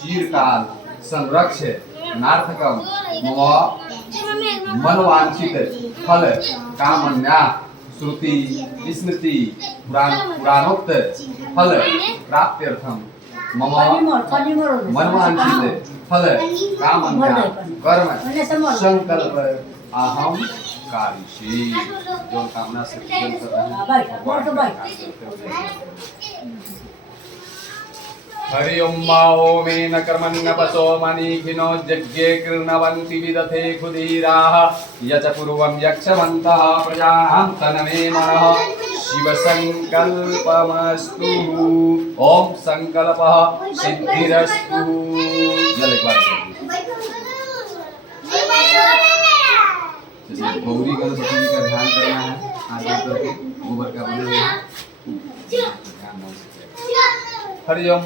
चिरकाल संरक्ष नार्थकम मम मनवांछित फल कामन्या श्रुति स्मृति पुराणोक्त फल प्राप्त्यर्थम मम मनवांछित फल कामन्या कर्म संकल्प अहम कारिषे। जो कामना से हरि ओम ओमेन कर्मण्य पशो मनीखिनो यज्ञे कृणवन्ति विदथे खुदीराः यच पूर्वं यक्षवन्तः प्रजानां तनमे मनः शिव संकल्पमस्तु। ओम संकल्पः सिद्धिरस्तु। जल एक बार गौरी गणपति जी का ध्यान करना है। आगे करके गोबर का बना हरि ओम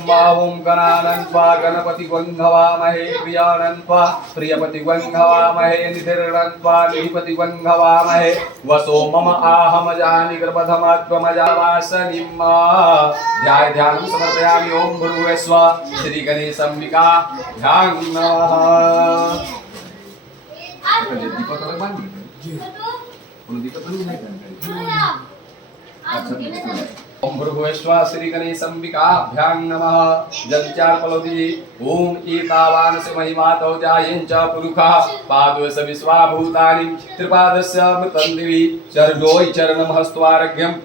गणानन्त्वा गणपति वंघवामहे प्रियानन्त्वा प्रियपति वंघवामहे निधिर्नन्त्वा निधिपति वंघवामहे वसो मम आहमजानि गर्भधमत्वमजावासनिं ध्यानं समर्पयामि। ओम भूर्भुवः स्वः श्री गणेशाम्बिका ध्यान नमः। दीपक अलग बांध दीपक ओम भूर्भुवः स्वः श्री गणेशाम्बिकाभ्यां नमः। जल चार पलोदी ओम एतावान् से महिमातौ जायेन च पुरुषः पादोस विश्वाभूतानि त्रिपादस्य मृतं दिवि चरणोय चरणं हस्त्वार्घ्यम्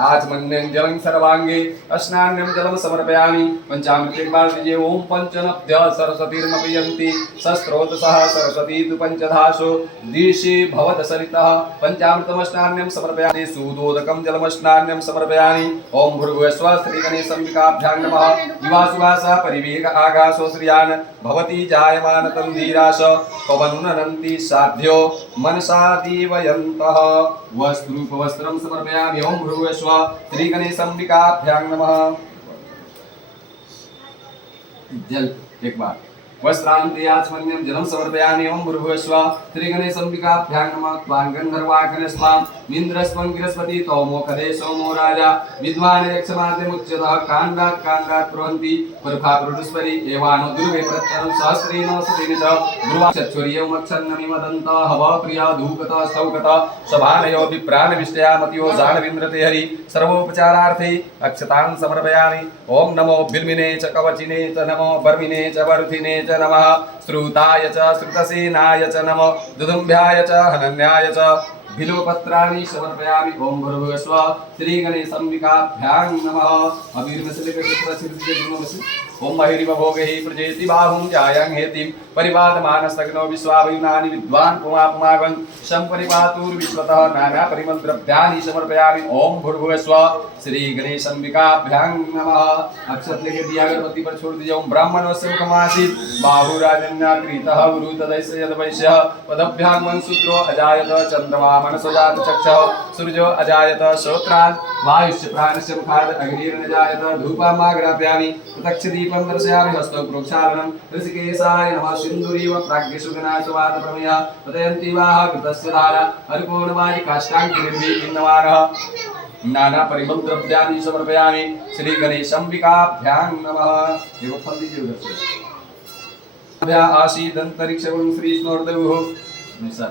आचमन्यं जलं सर्वांगे स्नान्यं जलं समर्पयामि। पंचामृतेन बालदीजे ओम पंचनभ्य सरस्वतीर्मपयन्ति सस्रोतसः सरस्वती तु पंचधासो दिशि भवत सरितः पंचामृतम् स्नान्यं समर्पयामि। सूदोदकं जलं स्नान्यं समर्पयामि। ओम भूर्भुवः स्वः श्री गणेशाम्बिकाभ्यां नमः। युवासुवासः परिवेग आकाशो श्रियान् भवति जायमान तन्धीरास पवनुनन्ति साध्यो मनसा दीवयन्तः वस्त्रूपवस्त्रं समर्पयामि। ओम भूर्भुवः स्वः श्री गणेशाम्बिकाभ्यां नमः। जल एक बार वस्त्रान्ते आचमन्यं जलं समर्पयामि। ओम भूर्भुवः स्वः श्री गणेशाम्बिकाभ्यां नमः। त्वां गन्धर्वाग्नस्त्वां इन्द्रस्त्वं गिरस्पति तौमोखदे सोमो राजा विद्वान् यक्षमाद्यमुच्यतः काण्डात् काण्डात् प्रवहन्ति परफापुरुष्परि एवानो दुर्वे प्रत्यनं सहस्रेण सतेन च ध्रुवाचच्छुर्यं मच्छन्नमिमदन्तः हवः प्रिया धूपतः स्तौकतः सभानयो विप्राणविष्टया मतियो जानविमृते हरि सर्वोपचारार्थे अक्षतां समर्पयामि। ओम नमो बिल्मिने च कवचिने च नमो बर्मिने च वरुथिने च नमः। श्रुताय च श्रुतसेनाय च नमो दुदुम्भ्याय च हनन्याय च बिल्वपत्राणि समर्पयामि। ओम भूर्भुवः स्वः श्री गणेशाम्बिकाभ्यां नमः। ओम महिरिव भोगैः प्रजेति बाहुं जायां हेतिं परिवादमानस्तग्नो विश्वावयुनानि विद्वान् पुमापुमागं सम्परिपातुर्विश्वतः नाना परिमलद्रव्याणि समर्पयामि। ओम भूर्भुवः स्वः श्री गणेशाम्बिकाभ्यां नमः। अक्षत लेके दिया अगरबत्ती पर छोड़ दीजिए। ओम ब्राह्मणोऽस्य मुखमासीत् बाहुराजन्याकृतः गुरुतदैस्य यद्वैश्यः पदभ्यां वंशूद्रो अजायत चन्द्रमा मनसो जात चक्षुः सूर्यो अजायत श्रोत्रात् वायुश्च प्राणस्य मुखात् अग्निर्न जायत धूपमाग्रापयामि। प्रत्यक्ष दीपं दर्शयामि हस्तौ प्रोक्षालनं ऋषिकेशाय नमः। सिन्दूरीव प्राज्ञसुगनाशवाद प्रमेयः पतयन्ति वाह कृतस्य धारा अर्कोणवादि काष्ठाङ्किर्भिन्नवारः नाना परिमल द्रव्याणि समर्पयामि। श्री गणेशाम्बिकाभ्यां नमः। एवं फल दीजिए उधर से भ्या आसीदन्तरिक्षं श्रीष्णोर्देवः निसा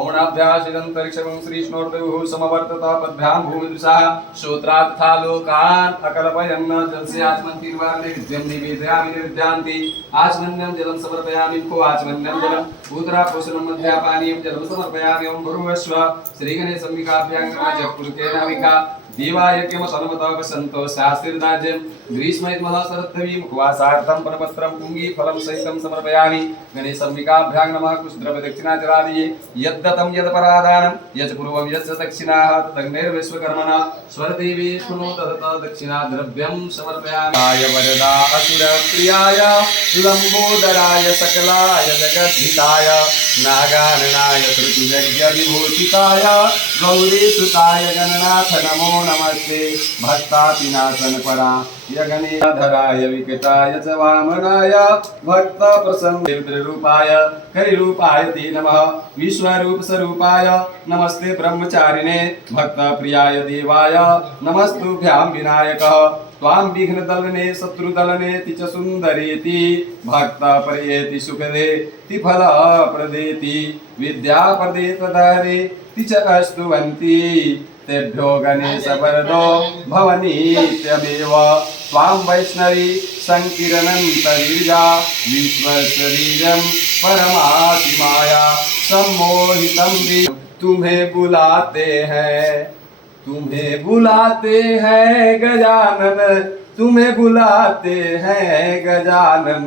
ओमनाभ्यासिदन्तरिक्षं श्रीष्णोर्देवः समवर्तत पद्भ्यां भूमिदृशाः श्रोत्रात्था लोकान् अकल्पयन् जलस्य आचमन्तिर्वाणे विद्यं निवेदयामि निर्विद्यान्ति। आचमन्यं जलं समर्पयामि। को आचमन्यं जलम् उत्तरापोषणं मध्यापानीयं जलं समर्पयामि। ओम भूर्भुवः स्वः श्री गणेशाम्बिकाभ्यां नमः। जपुरुकेनाविका देवायज्ञमसन्मतोपसन्तो शास्त्रिर्दाज्यं ग्रीष्मैत्मः शरद्धवी मुखवासार्थं पनपत्रं पुङ्गी फलं सहितं समर्पयामि। गणेशाम्बिकाभ्यां नमः। कुशद्रव्यदक्षिणाचरादिये यद्दत्तं यदपरादानं यत् पूर्वं यच्च दक्षिणाः तदग्निर्विश्वकर्मणा स्वरदेवी शृणु तदत दक्षिणाद्रव्यं समर्पयामि। आय वरदा असुरप्रियाय लम्बोदराय सकलाय जगद्धिताय नागाननाय श्रुतियज्ञविभूषिताय गौरीसुताय गणनाथ नमो नमस्ते। भक्तातिनाशनपरा यगणेशधराय विकटाय च वामनाय भक्तप्रसन्नरूपाय करिरूपाय ते नमः। विश्वरूपस्वरूपाय नमस्ते ब्रह्मचारिणे भक्तप्रियाय देवाय नमस्तुभ्यां विनायकः त्वां विघ्नदलने शत्रुदलनेति च सुन्दरेति भक्तपर्येति सुखदेति फलप्रदेति विद्याप्रदे तदारेति च स्तुवन्ति तेभ्यो गणेश वरदो भवनीत्यमेव त्वां वैष्णवी संकीर्णन्तरीर्या विश्वशरीरं परमाति माया सम्मोहितं तुम्हें बुलाते हैं, तुम्हें बुलाते हैं गजानन, तुम्हें बुलाते हैं गजानन,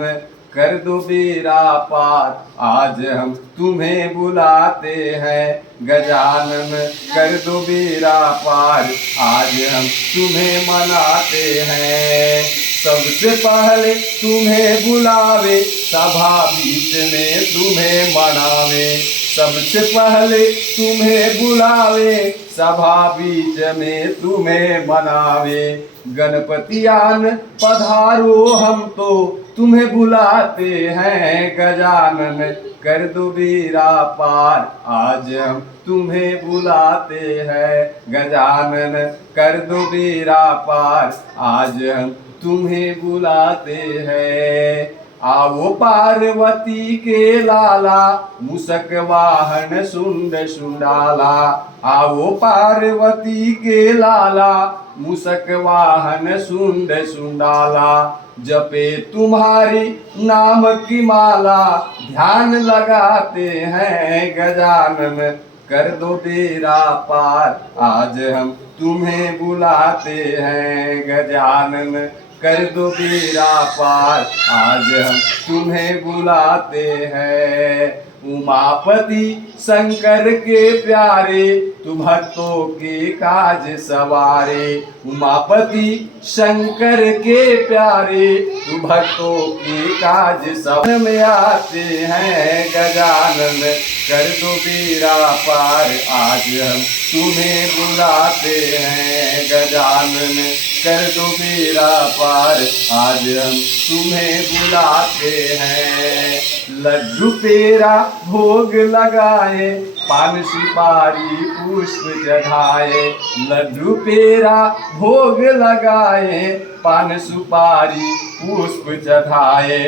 कर दो बेड़ा पार आज हम तुम्हें बुलाते हैं गजानन, कर दो बेड़ा पार आज हम तुम्हें मनाते हैं। सबसे पहले तुम्हें बुलावे सभा बीच में तुम्हें मनावे, सबसे पहले तुम्हें बुलावे सभा बीच में तुम्हें मनावे। गणपति आन पधारो हम तो तुम्हें बुलाते हैं गजानन, कर दो बेड़ा पार आज हम तुम्हें बुलाते हैं गजानन, कर दो बेड़ा पार आज हम तुम्हें बुलाते हैं। आओ पार्वती के लाला मूषक वाहन सुंड सुंडाला, आओ पार्वती के लाला मूषक वाहन सुंड सुंडाला, जपे तुम्हारी नाम की माला ध्यान लगाते हैं गजानन, कर दो बेड़ा पार आज हम तुम्हें बुलाते हैं गजानन, कर दो बेड़ा पार आज हम तुम्हें बुलाते हैं। उमापति शंकर के प्यारे तू भक्तों के काज सवारे, उमापति शंकर के प्यारे तू भक्तों के काज सवार में आते हैं गजानन, कर दो बेड़ा पार आज हम तुम्हें बुलाते हैं गजानन, कर दो बेड़ा पार आज हम तुम्हें बुलाते हैं। लड्डू पेड़ा भोग लगाए पान सुपारी पुष्प चढ़ाए, लड्डू पेड़ा भोग लगाए पान सुपारी पुष्प चढ़ाए,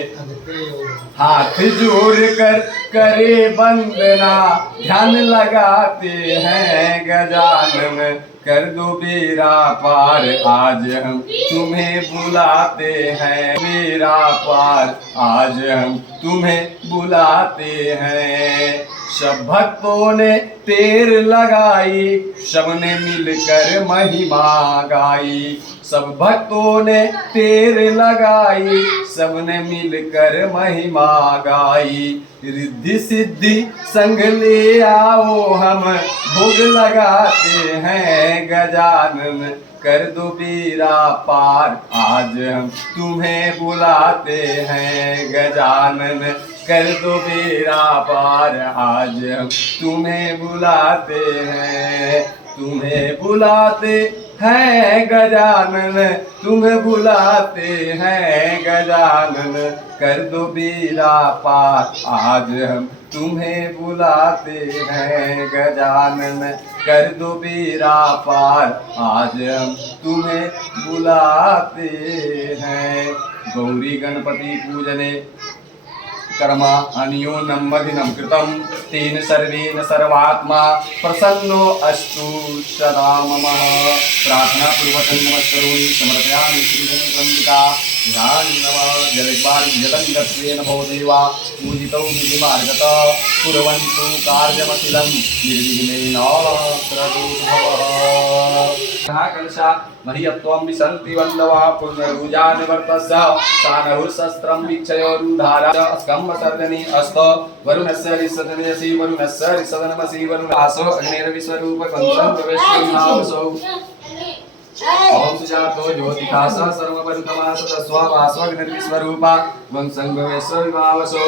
हाथ जोड़ कर करे वंदना ध्यान लगाते हैं गजानन, कर दो बेड़ा पार आज हम तुम्हें बुलाते हैं, बेड़ा पार आज हम तुम्हें बुलाते हैं। सब भक्तों ने तेर लगाई सबने मिलकर महिमा गाई, सब भक्तों ने तेर लगाई सबने मिलकर महिमा गाई। रिद्धि सिद्धि संग ले आओ हम भोग लगाते हैं गजानन, कर दो बेड़ा पार आज हम तुम्हें बुलाते हैं गजानन, कर दो बेड़ा पार आज हम तुम्हें बुलाते हैं। तुम्हें बुलाते हैं गजानन, तुम्हें बुलाते हैं गजानन, कर दो बेड़ा पार आज हम तुम्हें बुलाते हैं गजानन, कर दो बेड़ा पार आज हम तुम्हें बुलाते हैं। गौरी गणपति पूजने कर्मा अन्योन्यम मधिनम कृतम तेन सर्वेन सर्वात्मा प्रसन्नो अस्तु सदा मम। प्रार्थना पूर्वक नमस्करोमि समर्पयामि श्रीगणेशंबिका ध्यान नमः। जलं दत्वेन भो देवा पूजितौ विधिमार्गत कुर्वन्तु कार्यमखिलं निर्विघ्नेन प्रभुः। कलशा मह्यत्वं विसन्ति वल्लवा पुनरुजानवर्तस्य सानहुर्शस्त्रं वीक्षयोरुधारा स्कम्भसर्जनी अस्त वरुणस्य रिसदनयसि वरुणस्य रिसदनमसि वरुणासो अग्निर्विश्वरूप कंसं प्रवेशो ओम सुजातो ज्योतिकासा सर्वपरितमा सतस्वा वासवग्निर्विश्वरूपा वंसं भवेश्वरिवावसो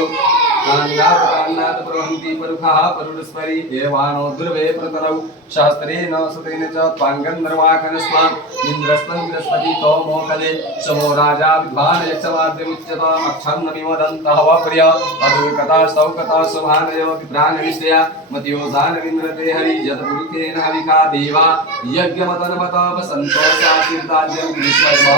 कान्नाथ प्रवहन्ति परुखाः परुडस्परि देवानो ध्रुवे प्रतरौ शास्त्रेण सतेन च त्वाङ्गन्धर्वाकनस्त्वाम् इन्द्रस्त्वं बृहस्पति तोमोकले समो राजा विद्वान् यक्षवाद्यमुच्यत अक्षन्नमिवदन्तः वप्रिय अधुकथा स्तौकथा सुभानयो विभ्राणविषया मत्योधानविन्द्रते हरि यत्पुरुषेण हविका देवा यज्ञमतनमताप सन्तोषातीर्थाद्यं ग्रीष्मर्मः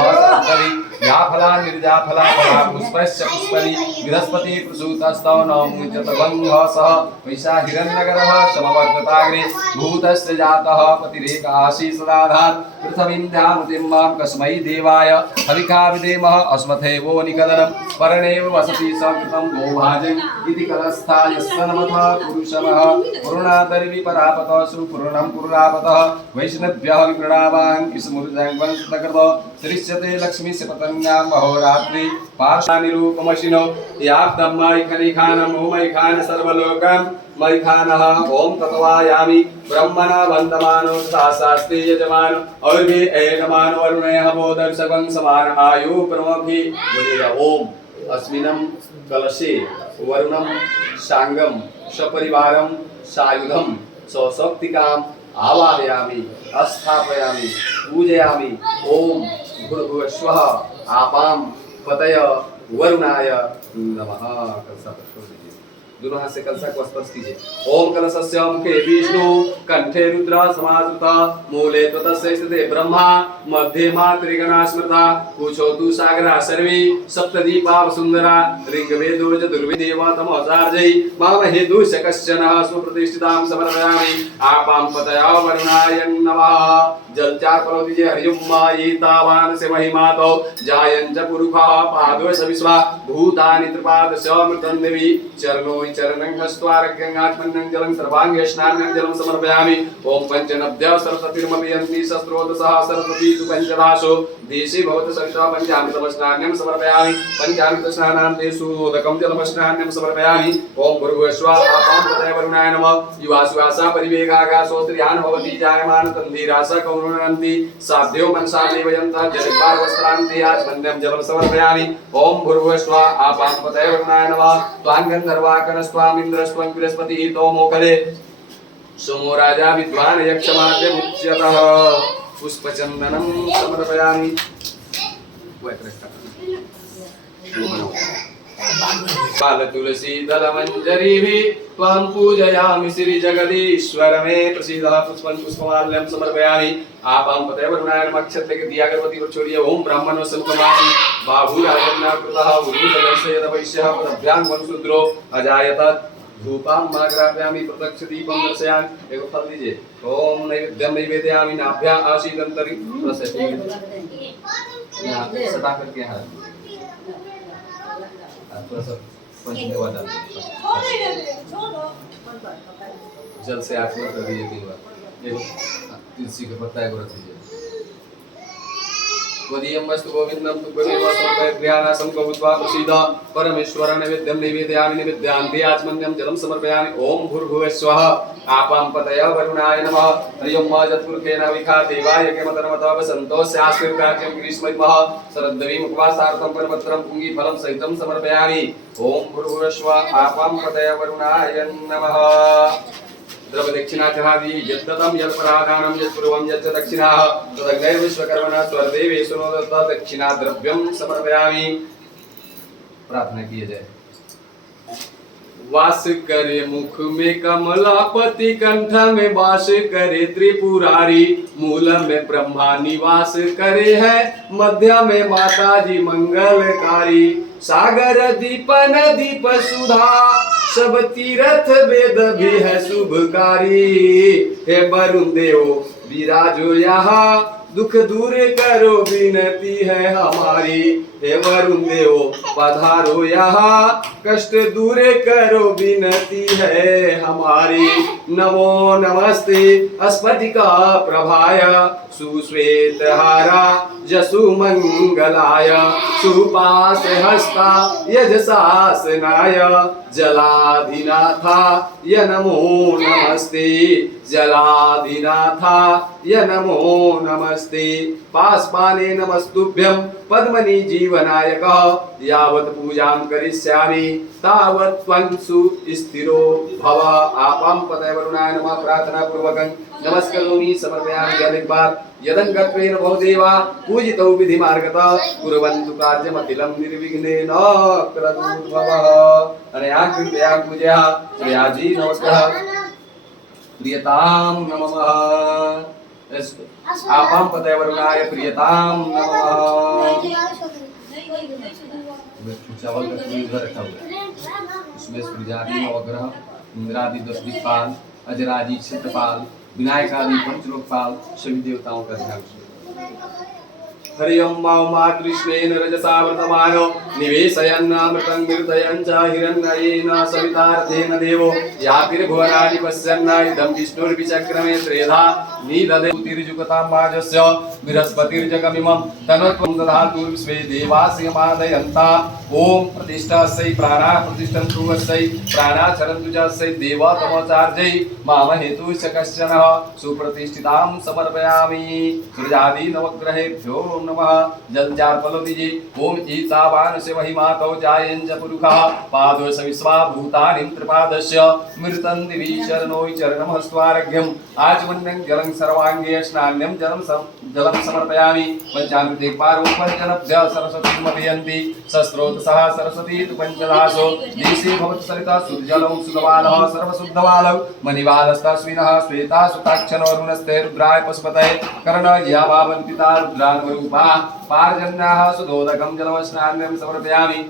या फला निर्जा फला फला पुष्पस्य पुष्पनि बृहस्पति प्रसूतस्तौ नमुच्यत बन्धः सह वैशा हिरण्यगरः समवर्तताग्रे भूतस्य जातः पतिरेकाशी सदाधात् पृथ्वीन्द्यामुतिं मां कस्मै देवाय हविका विदेमः अस्मथेवो निकदनं परणेव वसति सकृतं गोभाजं इति कलस्थाय सनमथ पुरुषमः पुरुणादर्वि परापतः सुपुरुणं पुरुरापतः वैष्णव्यः विप्रणावान् किस्मुर्जङ्वंशतकृत दृश्यते लक्ष्मीस्य पतन्यां अहोरात्रि पाशानिरूपमशिनो याब्दं मैखनिखानं मैखान सर्वलोकं मैखानः ॐ तत्वायामि ब्रह्मणा वन्दमानो शास्त्रे यजमान और्वे एनमान वरुणयः बोधर्षगं समान आयु प्रमुखि वरीय ॐ अस्मिनं कलशे वरुणं शांगं सपरिवारं सायुधं सशक्तिकाम् आवाहयामि स्थापयामि पूजयामि ॐ भूर्भुवस्वः आपां पतय वरुणाय नमः। कलशा पर दीजिए, दोनों हाथ से कलशा को स्पर्श कीजिए। ओम कलशस्य मुखे विष्णु कंठे रुद्र समाश्रिता मूले त्वतस्य स्थिते ब्रह्मा मध्ये मातृगणा स्मृता कुशोतु सागरा सर्वे सप्तदीपा वसुंधरा ऋग्वेदोज दुर्विदेवा तमोजार्जै माम हेतुश्च कश्चन सुप्रतिष्ठितां समर्पयामि आपां पतया वरुणाय नमः। जल चार फलो दीजिए। हरिओम एतावान् से महिमातो जायं च पुरुषः पादो स विश्वा भूतानि त्रिपादश मृतं देवी चरणो चरणं हस्त्वारग्यं आत्मनं जलं सर्वांगे स्नानं जलं समर्पयामि। ओम पंचनभ्य सरस्वतीर्मपयन्ति शस्त्रोदशः सरस्वती तु पंचदाशो देशे भवति सविता पंचामृतं स्नानं समर्पयामि। पंचामृत स्नानान्ते सुदकं जलं स्नानं समर्पयामि। ओम भूर्भुवस्वः आपां पतये वरुणाय नमः। युवासुवासा परिवेगागासोस्त्रियान् भवति जायमान तन्धीरास कौरुणन्ति साध्यो मनसा देवयन्तः जलिपार वस्त्रान्ते आचमन्यं जलं समर्पयामि। ओम भूर्भुवस्वः आपां पतये वरुणाय नमः। त्वाङ्गन्धर्वाकनस्त्वामिन्द्रस्त्वं बृहस्पतिः तोमोकले सोमो राजा विद्वान् यक्षमाद्यमुच्यतः पुष्पचन्दनं समर्पयामि। बाल तुलसी दल मंजरी त्वां पूजयामि श्री जगदीश्वर मे प्रसीद पुष्पं पुष्पमाल्यं समर्पयामि। आपां पतये वरुणाय नमः। क्षत्रे के दिया अगरबत्ती को छोड़िए। ओम ब्राह्मणो संतमासि बाहुराजन्नाकृतः उरुदर्शयद वैश्यः पदभ्यां वंशूद्रो अजायत धूपां माग्रापयामि प्रत्यक्ष दीपं दर्शयामि। एक फल दीजिए। ओम नैवेद्यं नैवेदयामि नाभ्या आशीदन्तरि प्रसति यहां सदा करके हाथ थोड़ा सा पंचमेवा डाल जल से आचमन कर दीजिए 3 बार। ये तुलसी का पत्ता एक रख दीजिए। वदीयं वस्तु गोविंदं तुभ्यमेव समर्पयामि कबुत्वा प्रसीद परमेश्वर नैवेद्यं नैवेदयामि नैवेद्यान्ते आचमन्यं जलं समर्पयामि। ओम भूर्भुवस्वः आपां पतये वरुणाय नमः। हरिओम जत्पुरुषेण हविखा देवाय यज्ञमतनमतः सन्तोषास्मिर्राज्यं ग्रीष्मर्मः शरद्दवीम् उपवासार्थं परपत्रं पुङ्गिफलं सहितं समर्पयामि। ओम भूर्भुवस्वः आपां पतये वरुणाय नमः। द्रव्य दक्षिणा चढ़ादी यद्दतं यत्परादानं यत्पूर्वं यच्च दक्षिणाः तदग्नैर् विश्वकर्मणा स्वर्देवेषु दत्त दक्षिणा द्रव्यं समर्पयामि। प्रार्थना किए जाए। वास करे मुख में कमलापति कंठ में वास करे त्रिपुरारी मूल में ब्रह्मा निवास करे है मध्य में माता जी मंगलकारी सागर दीप नदीप सुधा सब तीर्थ वेद भी है शुभकारी। हे वरुण देव विराजो यहाँ दुख दूर करो विनती है हमारी। हे वरुण देव पधारो यहाँ कष्ट दूर करो विनती है हमारी। नमो नमस्ते स्फटिका प्रभाय सुश्वेतहारा जसु मंगलाय सुपास हस्ता यजशासनाय जलाधिनाथाय नमो नमस्ते जलाधिनाथाय नमो नमस्ते। पास्पाने नमस्तुभ्यं पद्मनि जीवनायक यावत् पूजां करिष्यामि तावत् त्वं सुस्थिरो भव। आपां पतये वरुणाय नमः प्रार्थना पूर्वकं नमस्करोमि समर्पयामि जलिबाद यदंगत्वेन भवदेवा पूजितौ विधिमार्गतः कुर्वन्तु कार्यमखिलं निर्विघ्नेन क्रतुर्भवः। अनया कृपया पूजया श्रेयाजी नमस्कार प्रियतां नमः। आपां पतये वरुणाय प्रियतां नमः। चावल का इधर रखा हुआ है, उसमें सूर्यादि नवग्रह इंद्रादि 10 दिक्पाल अजरादि क्षेत्रपाल विनायक आदि पंचलोकपाल सभी देवताओं का ध्यान। हरि ओम मातृष्णेन रजसा वर्तमानो निवेशयन्नामृतं कीर्तयन् च हिरण्येन सवितार्थेन देवो यातिर्भुवनानि पश्यन् इदं विष्णुर्विचक्रमे त्रेधा नीददे तिर्जुगतां माजस्य बृहस्पतिर्जगमिमं तनोत्वं दधातु विश्वे देवास्यमादयन्ता। ओम प्रतिष्ठास्यै प्राणाः प्रतिष्ठन्तु वस्यै प्राणाचरन्तु च अस्यै देवतमोचार्यै माम हेतु च कश्चन सुप्रतिष्ठितां समर्पयामि। सूर्यादि नवग्रहेभ्यो नमः। जल 4 पलो दीजिए। ओम ईतावान से वही मातौ जायं च पुरुषः पादो स विश्वा भूतानि त्रिपादस्य मृतं दिवि चरणो चरणमस्त्वार्घ्यम् आचमन्यं जलं सर्वांगे स्नान्यं जलं समर्पयामि। पंचामृते पारोपजलभ्य सरस्वती मदयन्ति सस्रोतसः सरस्वती तु पंचदासो देशे भवति सरिता सुजलं सुदवालः सर्वशुद्धवालौ मणिवालस्तस्मिनः श्वेता सुताक्षनो रुणस्ते रुद्राय पशुपतये कर्णज्यावावन्तिता रुद्रानुरूपा पार्जन्याः सुदोदकं जलमस्नान्यं समर्पयामि।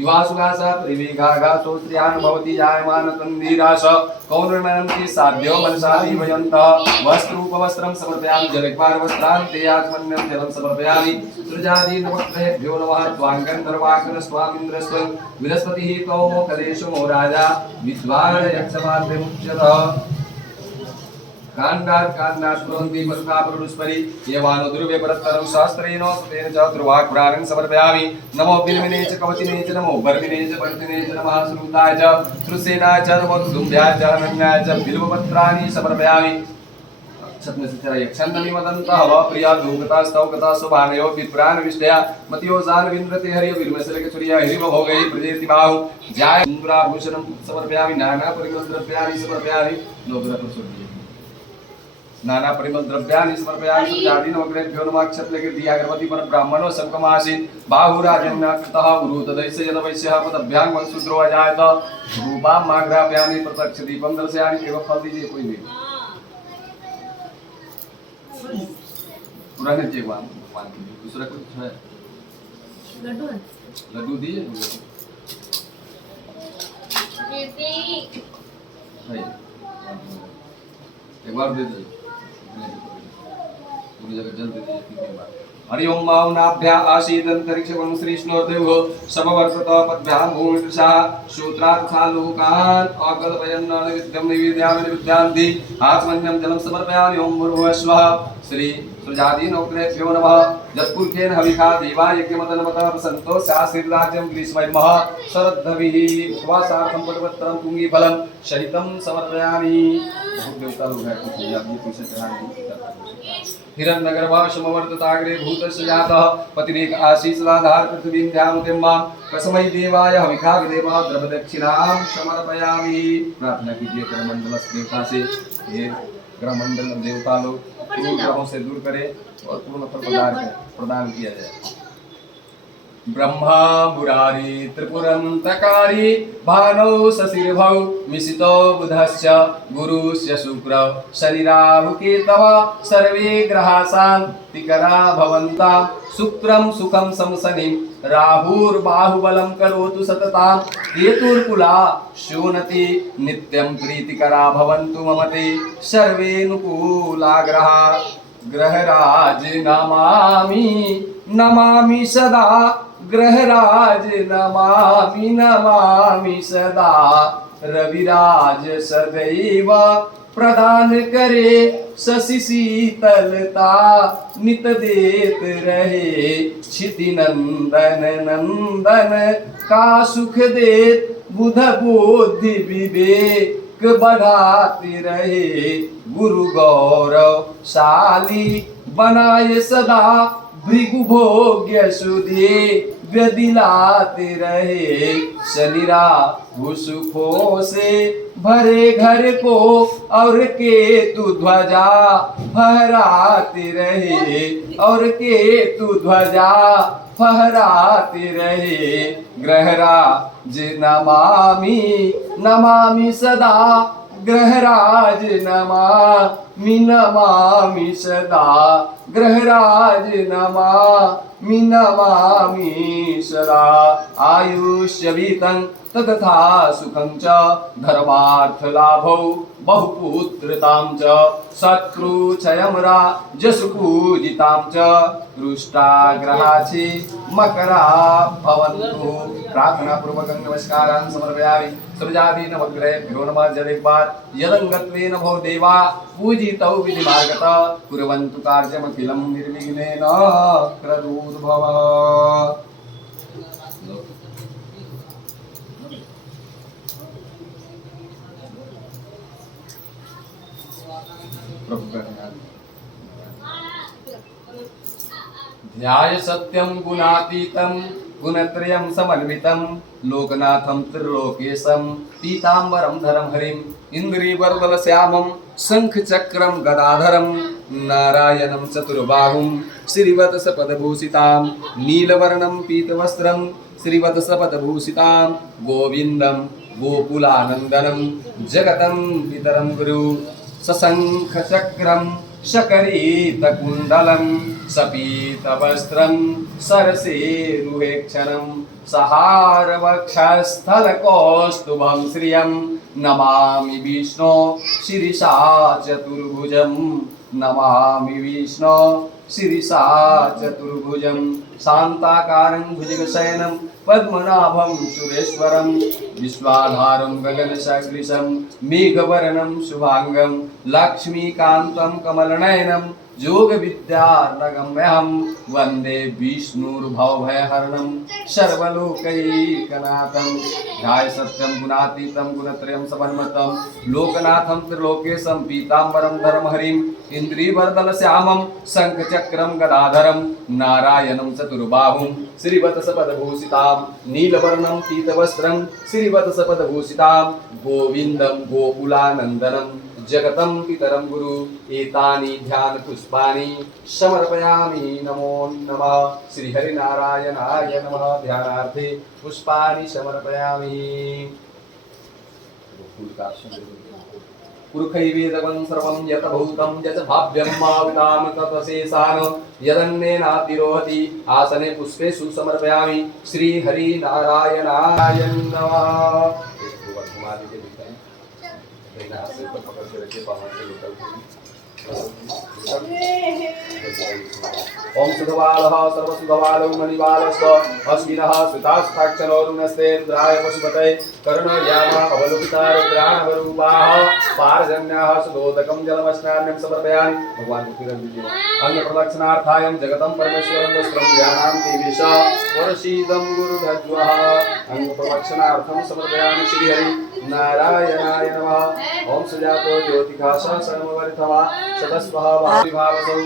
युवासुगासा परिवेगागासो स्त्रियान् भवति जायमान तन्धीरास कौनर्मयन्ति साध्यो मनसादि भयन्तः वस्त्रोपवस्त्रं समर्पयामि। जलक्वार वस्त्रान्ते आचमन्यं जलं समर्पयामि। सृजादि नवग्रहेभ्यो नमः। त्वाङ्गं सर्वाग्रस्त्वामिन्द्रस्त्वं बृहस्पतिः त्वं कलेशो मो राजा विद्वान् यक्षमाद्यमुच्यतः कांडात् पुरन्ति परुष्परि येवानो दुर्वे परत्तरं शास्त्रेण सुतेन च ध्रुवाक् प्राणं समर्पयामि। नमो बिल्विने च कवचिने च नमो वर्मिने च वर्तिने च नमः श्रुताय च श्रुसेनाय च नमो दुम्भ्याय च अनन्याय च बिल्वपत्राणि समर्पयामि। छन्दमि मदन्तः व प्रिया दूगता स्तौगता सुभानयो विप्रान् विष्टया मतियो जान विन्द्रते हरियो विर्मसलक चुरिया हिरिव भोगै प्रजेति बाहु जाय इंद्राभूषणं समर्पयामि। नाना परिमल द्रव्याणि समर्पयामि। नोग्रह प्रसुद्धि नाना परिमल द्रव्याणि समर्पयामि। सुजादि नवग्रहेभ्यो नमः। क्षत्रके दिया अगरबत्ती पर ब्राह्मणो संकमासीत् बाहुराजन्यकृतः उरुतदैस्य यदवैश्यः पदभ्यां वंशूद्रो अजायत रूपां माघ्राप्यामि प्रत्यक्ष दीपं दर्शयामि। केवल फल दीजिए कोई भी पुराने चेक मान दूसरा कुछ है लड्डू दीजिए एक बार दे दीजिए पूरी जगह जल दे दीजिए 3 बार। हरि ओम माउनाभ्या आशीदंतरिक्षवं श्रीष्णोर्देवो समवर्तत पद्भ्यां भूमिदृशा सूत्रार्था लोकान् अगलपयन्न विद्यं निवेदयामि विद्यांति आत्मन्यं जलं समर्पयामि। ओम भूर्भुवः स्वः श्री सुजादि नवग्रहेभ्यो नमः। जत्पुरुषेण हविखा देवा यज्ञमतनमतः सन्तो स्यासीर्राज्यं ग्रीष्मैर्मः शरद्धभिः उपवासार्थं पटवस्त्रं पुंगीफलं सहितं समर्पयामि। बहुत देवता लोग हैं कुछ या भी पूछे चढ़ाएंगे। हिरण्यगर्भः समवर्तताग्रे भूतस्य जातः पतिरेक आशीषलाधार पृथ्वीं ध्यामुतिं मां कसमै देवाय हविखा विदेवः द्रवदक्षिणां समर्पयामि। प्रार्थना कीजिए ग्रहमंडल देवता से ये ग्रहमंडल देवता लोग ग्रहों से दूर करे और पूर्ण फल प्रदान किया जाए। ब्रह्मा मुरारी त्रिपुरंतकारी भानौ शशिर्भौ मिशितो बुधश्च गुरुस्य शुक्र शनिराहु केतवः सर्वे ग्रहा शान्तिकरा भवन्तां शुक्रं सुखं समशनिं राहुर्बाहुबलं करोतु सततां केतुर्कुला शोनति नित्यं प्रीतिकरा भवन्तु मम ते सर्वेऽनुकूला ग्रहा। ग्रहराज नमामि नमामि सदा ग्रहराज नमामि नमामि सदा रविराज सदैव प्रदान करे शशि शीतलता नित देत रहे क्षिति नंदन नंदन का सुख देत बुध बुद्धि विवेक बढ़ाते रहे गुरु गौरव शाली बनाए सदा भृगुभोग्य सुधे व्यदिलाते रहे शनि राहु सुखों से भरे घर को और केतु ध्वजा फहराते रहे और केतु ध्वजा फहराते रहे ग्रहराज नमामि नमामि सदा ग्रहराज नमामि नमामि सदा ग्रहराज नमामि नमामि सदा आयुष्यवीतं तथा सुखं च धर्मार्थ लाभौ बहुपुत्रतां च शत्रुक्षयं राजसुपूजितां च रुष्टाग्रहाचि मकरा भवन्तु। प्रार्थना पूर्वक नमस्कारान् समर्पयामि। सर्वजाति नवग्रहेभ्यो नमः। जल बार यदंगत्वेन भव देवा पूजितौ विधिमार्गतः कुर्वन्तु कार्यमखिलं निर्विघ्नेन क्रतुर्भवः। ध्याय सत्यं गुणातीतं गुणत्रयं समन्वितं लोकनाथं त्रिलोकेशं पीताम्बरं धरं हरिं इन्द्रिवर्दलश्यामं शङ्खचक्रं गदाधरं नारायणं चतुर्बाहुं श्रीवत्सपदभूषितां नीलवर्णं पीतवस्त्रं श्रीवत्सपदभूषितां गोविन्दं गोकुलानन्दनं जगतं पितरं गुरु सशङ्खचक्रं शकरीतकुण्डलं सपीतवस्त्रं सरसेरुहेक्षणं सहारवक्षस्थलकौस्तुभं श्रियं नमामि विष्णो शिरिषा चतुर्भुजं नमामि विष्णो शिरिषा चतुर्भुजं शान्ताकारं भुजगशयनं पद्मनाभं सुरेश्वरं विश्वाधारं गगनसदृशं मेघवर्णं शुभांगं लक्ष्मीकान्तं कमलनयनं योगविद्यार्णगम्यहं वन्दे विष्णुर्भवभयहरणं सर्वलोकैकनाथं ध्याय सत्यं गुणातीतं गुणत्रयं समन्वितं लोकनाथं त्रिलोकेशं पीताम्बरं धरमहरिं इन्द्रिवर्दलश्यामं शङ्खचक्रं गदाधरं नारायणं चतुर्बाहुं श्रीवत्सपदभूषितां नीलवर्णं पीतवस्त्रं श्रीवत्सपदभूषितां गोविन्दं गोकुलानन्दनं जगतं पितरं गुरु एतानि ध्यान पुष्पाणि समर्पयामि नमो नमः। श्री हरिनारायणाय नमः। ध्यानार्थे पुष्पाणि समर्पयामि। पुरुषैवेदवं सर्वं यत् भूतं यत् भाव्यं माविताम तत्शेषान् यदन्नेनातिरोहति आसने पुष्पेषु समर्पयामि। श्री हरिनारायणाय नमः। ओम सुधवालः सर्वसुधवालौ मणिवालस्व अस्मिनः सुतास्थाक्षरोरुणस्ते रुद्राय पशुपते कर्णयाम अवलोकिता रुद्राणवरूपाः पारजन्याः सुदोदकं जलमस्नान्यं समर्पयामि। भगवान को किरण दीजिए। अन्य प्रदक्षिणार्थायं जगतं परमेश्वरं वस्त्रं ज्ञानां देवीश वरशीदं गुरुधज्वः अंग प्रदक्षिणार्थं समर्पयामि। श्री हरि नारायणाय नमः। ओम सुजातो ज्योतिकाशः सर्ववर्धमा सतस्वः वासिभावसौ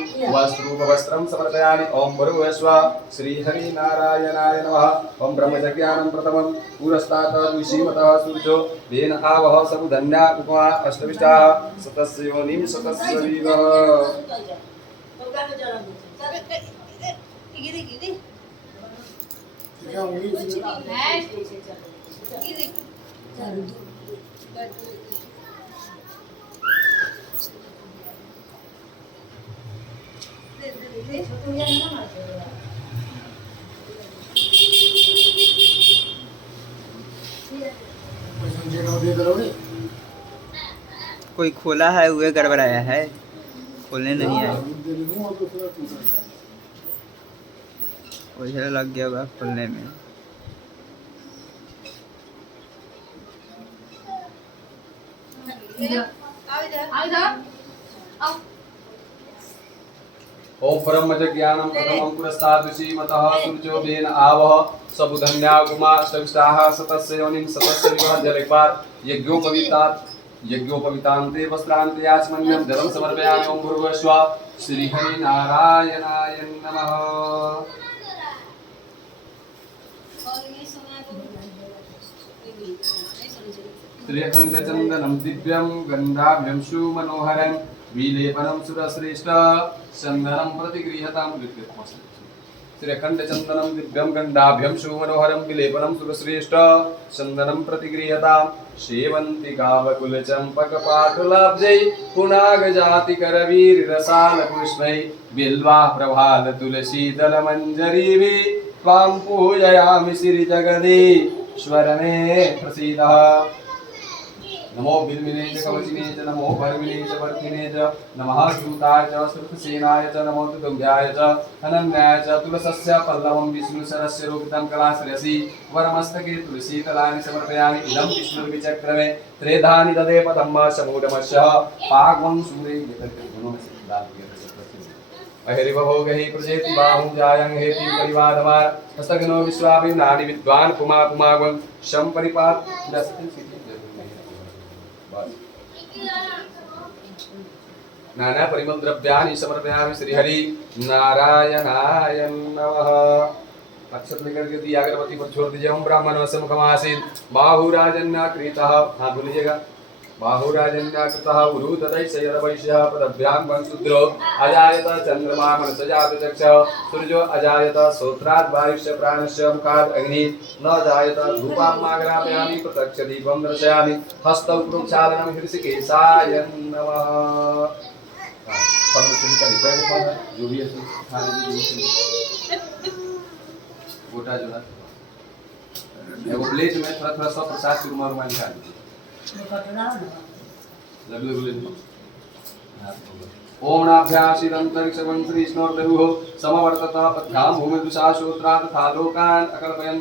वस्त्रं समर्पयामि। ओम भर्गवस्व श्री हरि नारायणाय नमः। ओम ब्रह्मज्ञानं प्रथमं पुरस्तात् विषीमतः सूर्यो वेन आवह सबुधन्या उपमा अष्टविष्टाः सतस्य योनिं सतस्य वीवः। कोई खोला है वह गड़बड़ाया है, खोलने नहीं आया, वही लग गया होगा खोलने में। ओम ब्रह्मज्ञानं प्रथमं पुरस्तात् विषीमतः सूर्यो वेन आवह सबुधन्या उपमा अष्टविष्टाः सतस्य योनिं सतस्य वीवः। जल एक बार यज्ञोपवीतात् यज्ञोपवीतान्ते वस्त्रान्ते आचमन्यं जलं समर्पयामि। ओम भूर्भुवः श्रीहरिनारायणाय नमः। श्रीखण्डचन्दनं दिव्यं गन्धाभ्यं सुमनोहरं विलेपनं सुरश्रेष्ठ चन्दनं प्रतिगृह्यतां। श्रीखण्डचन्दनं दिव्यं गन्धाभ्यं सुमनोहरं विलेपनं सुरश्रेष्ठ चन्दनं प्रतिगृह्यतां। सेवन्तिकावकुलचम्पकपाटलाब्जै पुनागजातिकरवीररसालपुष्पै बिल्वाः प्रभालतुलसीदलमञ्जरीभिः त्वां पूजयामि श्रीजगदीश्वर मे प्रसीदः। नमो बिल्मिने च कवचिने च नमो परमिने च वर्तिने च नमः सूताय च श्रुतसेनाय च नमो तुभ्याय च अनन्याय च तुलसस्य पल्लवं विष्णुशरस्य रोपितं कलाश्रयसि वरमस्तके तुलसीतलानि समर्पयामि। इदं विष्णुर्विचक्रमे त्रेधानि ददे पदम्ब समूढमस्य पाग्वं सूरे अहिरिवभोगहि प्रजेति बाहुं जायं हेति परिवादमार हस्तघ्नो विश्वाभिनानि विद्वान् पुमा पुमागं शं परिपात नाना परिमल द्रव्यानि समर्पयामि श्रीहरि नारायणाय नमः। अक्षत लेकर के दिया अगरबत्ती पर छोड़ दीजिए। ओम ब्राह्मण मुखमासीन बाहुराजन्याकृतः, हाथ बोलिएगा, बाहुराजन्याकृतः उरुददैशयरवैश्यः पदभ्यां वंशूद्रो अजायत चन्द्रमा मनसजात चक्षः सूर्यो अजायत श्रोत्रात् वायुश्च प्राणश्च मुखात् अग्निः न जायत धूपामाग्रापयामि प्रत्यक्ष दीपं दर्शयामि हस्तौ प्रोक्षालनं हृषिकेशाय नमः। जो भी है गोटा जो है वो प्लेट में थोड़ा थोड़ा सा प्रसाद चूरमा रुमा निकाल दीजिए। ओम नाभ्यासीदंतरिक्षवं श्रीष्णोर्दरुः समवर्ततः पद्भ्यां भूमिदुषा श्रोत्रा तथा लोकान् अकल्पयन्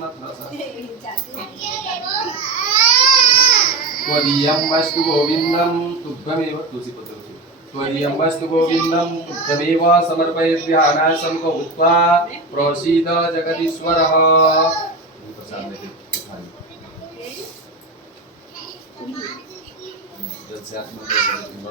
त्वदीयं वस्तु गोविन्दं तुभ्यमेव तुलसीपत्र त्वदीयं वस्तु गोविन्दं तुभ्यमेव समर्पयेद्यानाय संभूत्वा प्रोसीद जगदीश्वरः।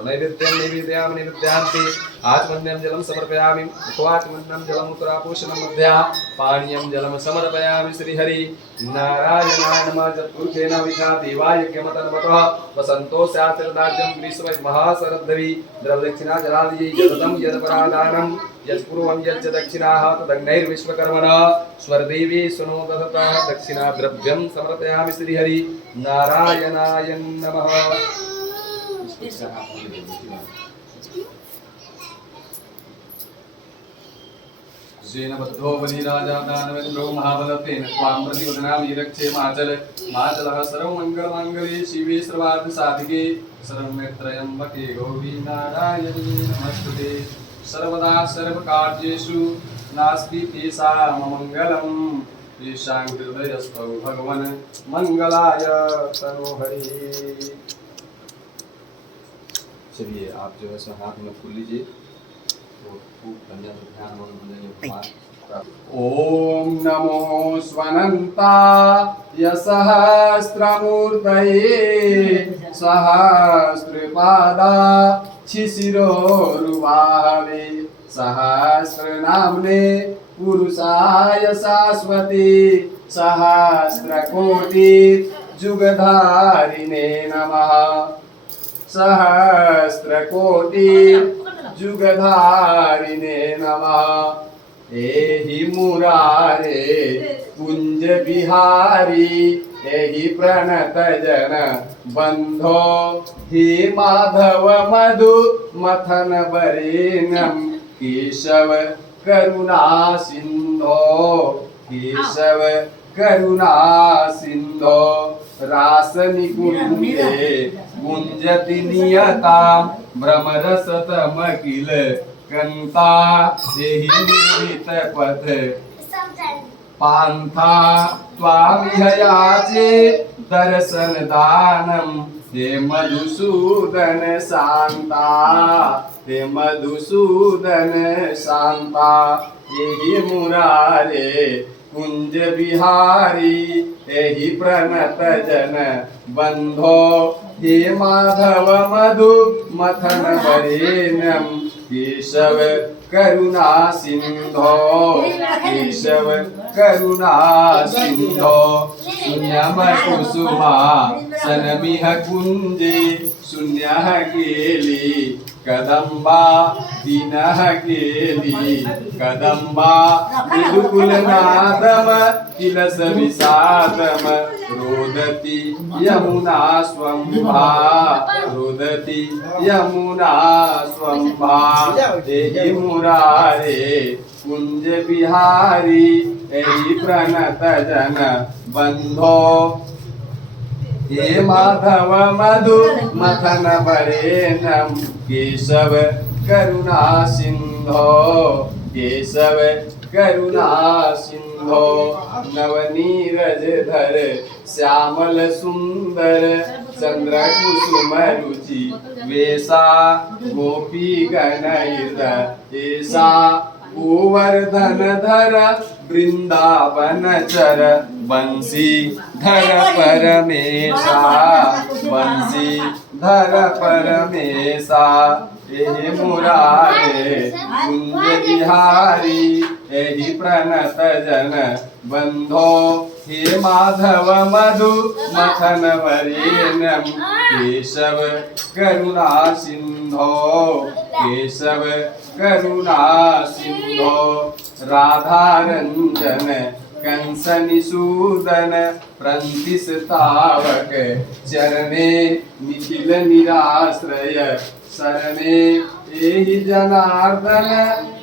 नैवेद्यं निवेदयामि निवेद्यान्ते आचमन्यं जलं समर्पयामि। मुखवाचमन्यं जलम् उत्तरापोषणं मध्या पानीयं जलं समर्पयामि श्रीहरि नारायणाय नमः। चतुर्थेन विघ्ना देवायज्ञमतन्वतः वसन्तो स्यात्तदाज्यं ग्रीष्मः शरद्धरि द्रवदक्षिणा जलादि यदं यदपरादानं यत्पूर्वं यच्च दक्षिणाः तदग्नैर्विश्वकर्मणः स्वरदेवी सुनो दधतः दक्षिणा द्रव्यं समर्पयामि श्रीहरि नारायणाय नमः। जेन बद्धो बलिराजा दानवेन्द्रो महाबलतेन त्वां प्रतिवदनामि रक्षेमाचल माचलः सर्वमङ्गलमाङ्गल्ये शिवे सर्वार्थसाधिके शरण्यत्र्यम्बके गौरी नारायणी नमस्तुते। सर्वदा सर्वकार्येषु नास्ति तेषाममङ्गलं येषां हृदयस्थौ भगवन् मङ्गलाय तनोहरि। चलिए आप जो है सो हाथ में खोल लीजिए तो खूब बढ़िया से ध्यान मन बनेंगे भगवान। ओम नमो स्वनन्ताय सहस्रमूर्तये सहस्रपादाक्षिशिरोरुबाहवे सहस्रनाम्ने पुरुषाय शाश्वते सहस्रकोटियुगधारिणे नमः। सहस्रकोटियुगधारिणे नमः। एहि मुरारे कुंज बिहारी एहि प्रणत जन बंधो हे माधव मधु मथन वरेण्यं केशव करुणा सिंधो केशव करुणा सिंधो रासनिकुंजे गुंजति नियतां भ्रमरसतमकिल कंता देहि निर्मित पथ पांथा त्वामिहयाचे दर्शन दानम हे मधुसूदन शांता हे मधुसूदन शांता। यही मुरारे कुंज बिहारी एहि प्रणत जन बंधो हे माधव मधु मथन वरेण्यम केशव करुणा सिंधो केशव करुणा सिंधो शून्यम कुसुमा सनमिह कुंजे शून्यः केली कदम्बा दीनः केली कदम्बा मृदुकुलनादम किलस विषादम रोदति यमुना स्वंभा रोदति यमुना स्वंभा देहि मुरारे कुंज बिहारी एहि प्रणत जन बंधो हे माधव मधु मथन वरेण्यम केशव करुणा सिंधो केशव करुणा सिंधो नवनीरज धर श्यामल सुंदर चंद्र कुसुम रुचि वेशा गोपी गण ऐसा गोवर्धन धर वृंदावन चर बंसी धर परमेशा बंसी धर परमेशा एहि मुरारे कुंज बिहारी एहि प्रणत जन बंधो हे माधव मधु मथन वरेण्यम केशव करुणा सिंधो केशव करुणा सिंधो राधा रंजन कंस निसूदन प्रंतिस तावक चरणे निखिल निराश्रय शरणे एहि जनार्दन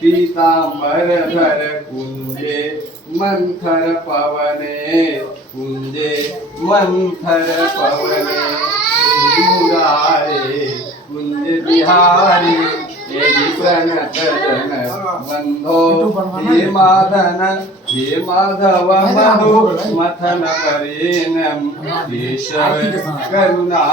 पीतांबर धर कुंजे मंथर पवने कुंजे मंथर पवने एहि मुरारे कुंज बिहारी एहि प्रणत जन बंधो हे माधव मधु मथन वरेण्यम केशव करुणा